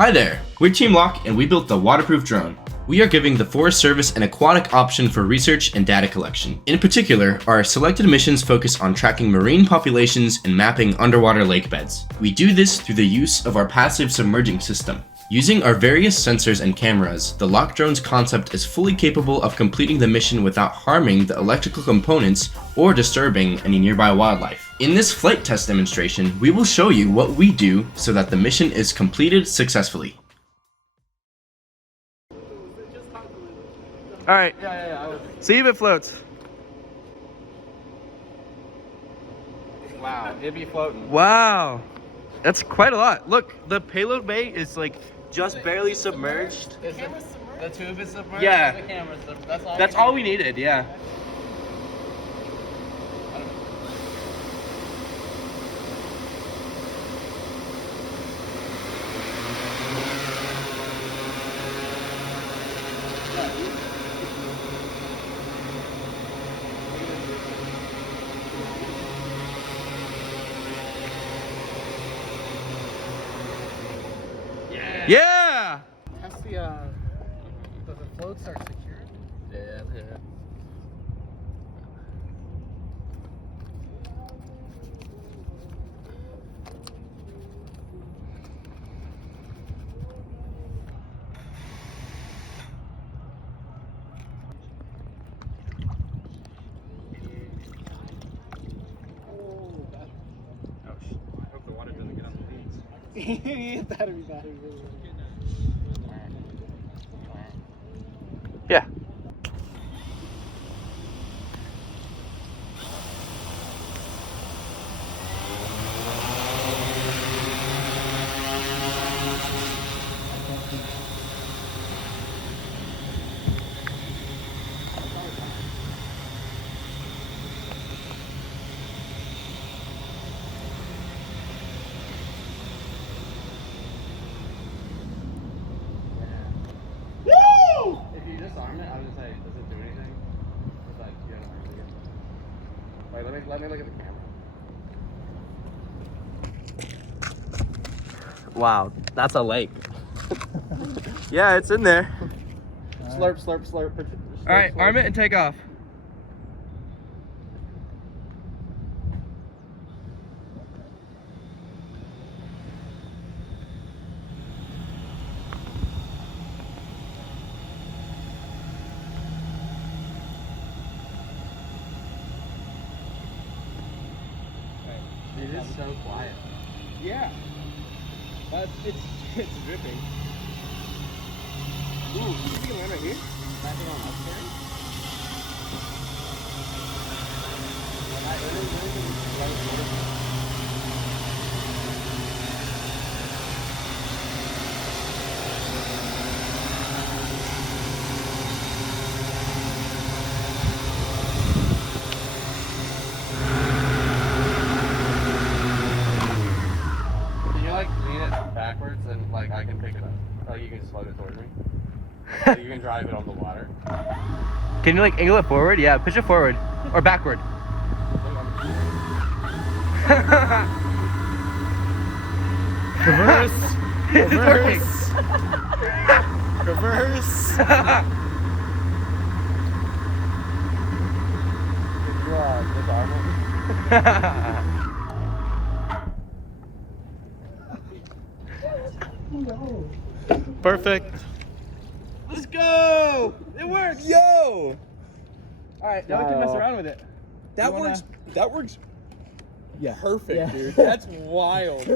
Hi there, we're Team L.O.C.H and we built the waterproof drone. We are giving the Forest Service an aquatic option for research and data collection. In particular, our selected missions focus on tracking marine populations and mapping underwater lake beds. We do this through the use of our passive submerging system. Using our various sensors and cameras, the L.O.C.H drone's concept is fully capable of completing the mission without harming the electrical components or disturbing any nearby wildlife. In this flight test demonstration, we will show you what we do so that the mission is completed successfully. Alright, see if it floats. Wow, it'd be floating. Wow, that's quite a lot. Look, the payload bay is like just barely submerged. Is the tube is submerged? Yeah. The camera's submerged. That's all we needed, yeah. Yeah! Has the floats are secured? Yeah. I hope the water doesn't get on the leads. That'd be bad. Yeah. If you disarm it, I would say, does it do anything? It's like, you don't arm it again. Wait, let me look at the camera. Wow, that's a lake. Yeah, it's in there. Slurp, slurp, slurp. Alright, arm it and take off. It is so quiet. Yeah. But it's dripping. Ooh, you can land right here? Landing on upstairs? Can you like lean it backwards and like I can pick it up? Like you can just float it towards me? So you can drive it on the water. Can you like angle it forward? Yeah, push it forward. Or backward. Reverse! It's working. Reverse! If you disarm it. Perfect. Let's go! It works! Yo! Alright, now we can mess around with it. That works. Yeah. Perfect, Yeah. dude. That's wild.